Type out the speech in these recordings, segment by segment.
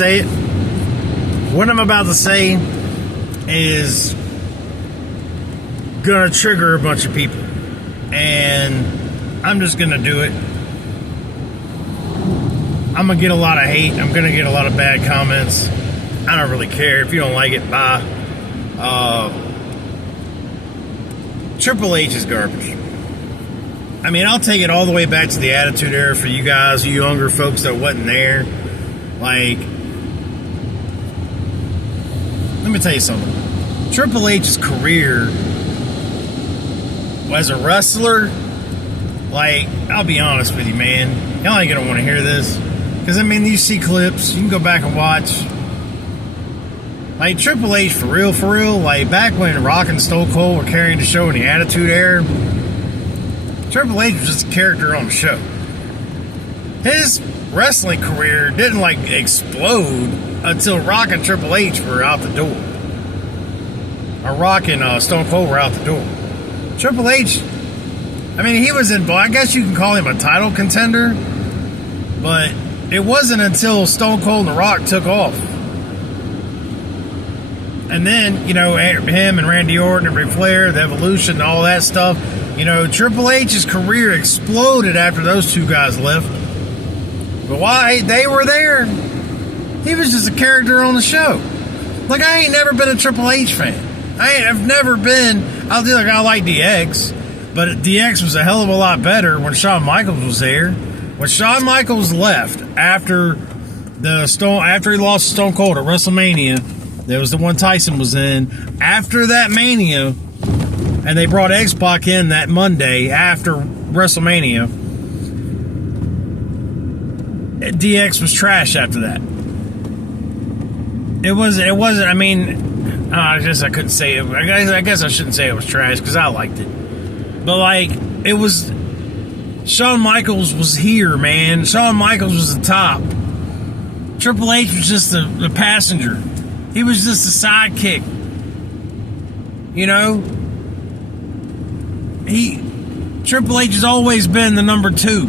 say it. What I'm about to say is gonna trigger a bunch of people, and I'm just gonna do it. I'm gonna get a lot of hate. I'm gonna get a lot of bad comments. I don't really care. If you don't like it, bye. Triple H is garbage. I mean, I'll take it all the way back to the Attitude Era for you guys, you younger folks that wasn't there. Like, let me tell you something. Triple H's career as a wrestler, like, I'll be honest with you, man. Y'all ain't gonna want to hear this. Because, I mean, you see clips. You can go back and watch. Like, Triple H, for real, like, back when Rock and Stone Cold were carrying the show in the Attitude Era, Triple H was just a character on the show. His wrestling career didn't, like, explode until Rock and Triple H were out the door. Or Rock and Stone Cold were out the door. Triple H, I mean, he was in, I guess you can call him a title contender, but it wasn't until Stone Cold and The Rock took off. And then, you know, him and Randy Orton and Ric Flair, the Evolution, all that stuff. You know, Triple H's career exploded after those two guys left. But why? They were there. He was just a character on the show. Like, I ain't never been a Triple H fan. I've never been. I like DX, but DX was a hell of a lot better when Shawn Michaels was there. When Shawn Michaels left after he lost to Stone Cold at WrestleMania, that was the one Tyson was in. After that Mania, and they brought X-Pac in that Monday after WrestleMania, DX was trash after that. It wasn't, I mean, I couldn't say it. I guess I shouldn't say it was trash because I liked it. But, like, it was, Shawn Michaels was here, man. Shawn Michaels was the top. Triple H was just the passenger. He was just a sidekick. You know? Triple H has always been the number two.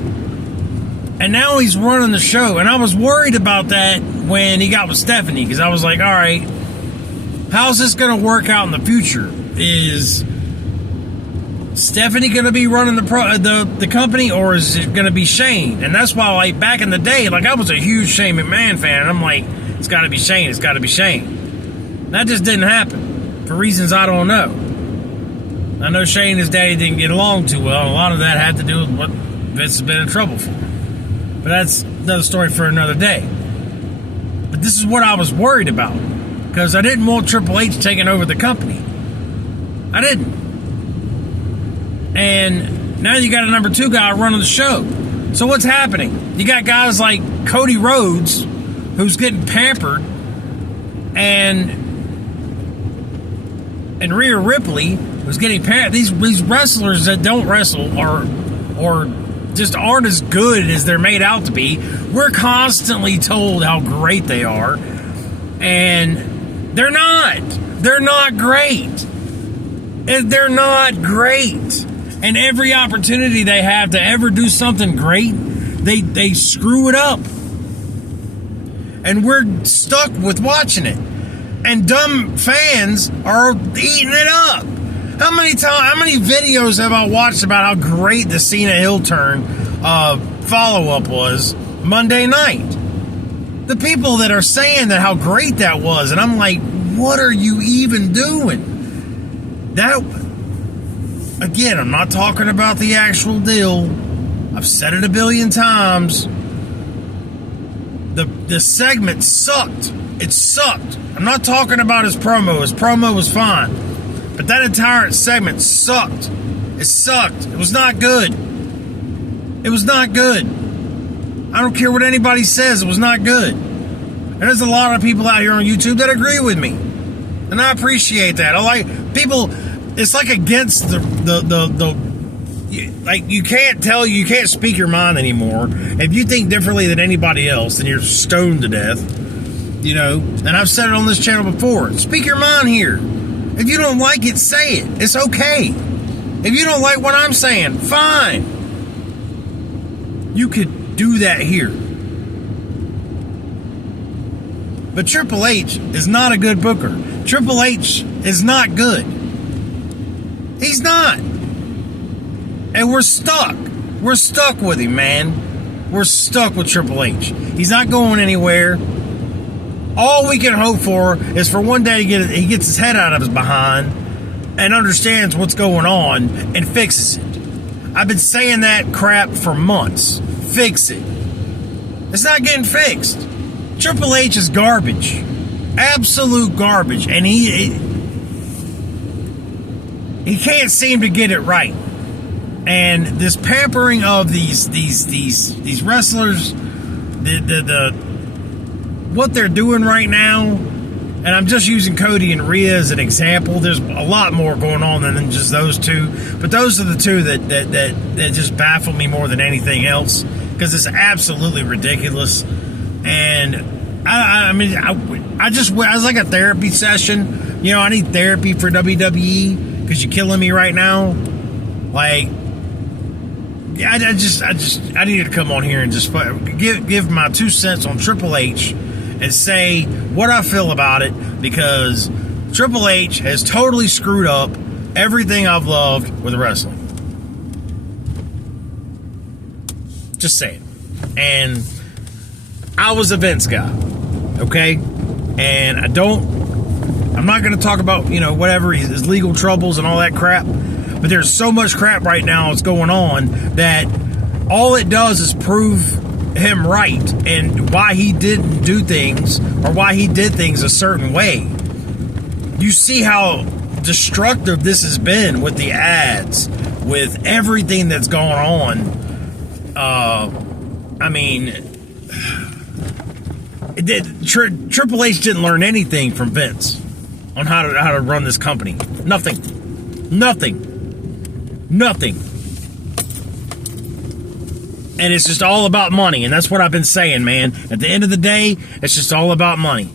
And now he's running the show. And I was worried about that when he got with Stephanie. Because I was like, all right, how's this going to work out in the future? Is Stephanie going to be running the company, or is it going to be Shane? And that's why, like, back in the day, like, I was a huge Shane McMahon fan. And I'm like, it's got to be Shane. It's got to be Shane. That just didn't happen for reasons I don't know. I know Shane and his daddy didn't get along too well. A lot of that had to do with what Vince has been in trouble for. But that's another story for another day. But this is what I was worried about, because I didn't want Triple H taking over the company. I didn't. And now you got a number two guy running the show. So what's happening? You got guys like Cody Rhodes, who's getting pampered, and Rhea Ripley, who's getting pampered. These wrestlers that don't wrestle or just aren't as good as they're made out to be. We're constantly told how great they are, and they're not. They're not great. They're not great. And every opportunity they have to ever do something great, they screw it up. And we're stuck with watching it. And dumb fans are eating it up. How many videos have I watched about how great the Cena heel turn follow-up was Monday night? The people that are saying that how great that was, and I'm like, what are you even doing? That, again, I'm not talking about the actual deal. I've said it a billion times. The segment sucked. It sucked. I'm not talking about his promo. His promo was fine. But that entire segment sucked. It sucked. It was not good. It was not good. I don't care what anybody says. It was not good. And there's a lot of people out here on YouTube that agree with me. And I appreciate that. I like people. It's like against like you can't speak your mind anymore. If you think differently than anybody else, then you're stoned to death. You know, and I've said it on this channel before. Speak your mind here. If you don't like it, say it. It's okay. If you don't like what I'm saying, fine. You could do that here. But Triple H is not a good booker. Triple H is not good. He's not. And we're stuck. We're stuck with him, man. We're stuck with Triple H. He's not going anywhere. All we can hope for is for one day he gets his head out of his behind and understands what's going on and fixes it. I've been saying that crap for months. Fix it. It's not getting fixed. Triple H is garbage. Absolute garbage. And he can't seem to get it right. And this pampering of these wrestlers, what they're doing right now, and I'm just using Cody and Rhea as an example. There's a lot more going on than just those two, but those are the two that just baffle me more than anything else, because it's absolutely ridiculous. And I mean, I was like a therapy session. You know, I need therapy for WWE because you're killing me right now. Like, I needed to come on here and just give my 2 cents on Triple H and say what I feel about it, because Triple H has totally screwed up everything I've loved with wrestling. Just saying. And I was a Vince guy, okay? And I'm not going to talk about, whatever, his legal troubles and all that crap, but there's so much crap right now that's going on that all it does is prove him right and why he didn't do things, or why he did things a certain way. You see how destructive this has been with the ads, with everything that's going on. I mean, Triple H didn't learn anything from Vince on how to run this company. Nothing. And it's just all about money, and that's what I've been saying, man. At the end of the day, it's just all about money.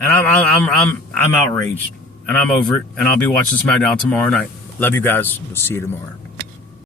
And I'm outraged, and I'm over it. And I'll be watching SmackDown tomorrow night. Love you guys. We'll see you tomorrow.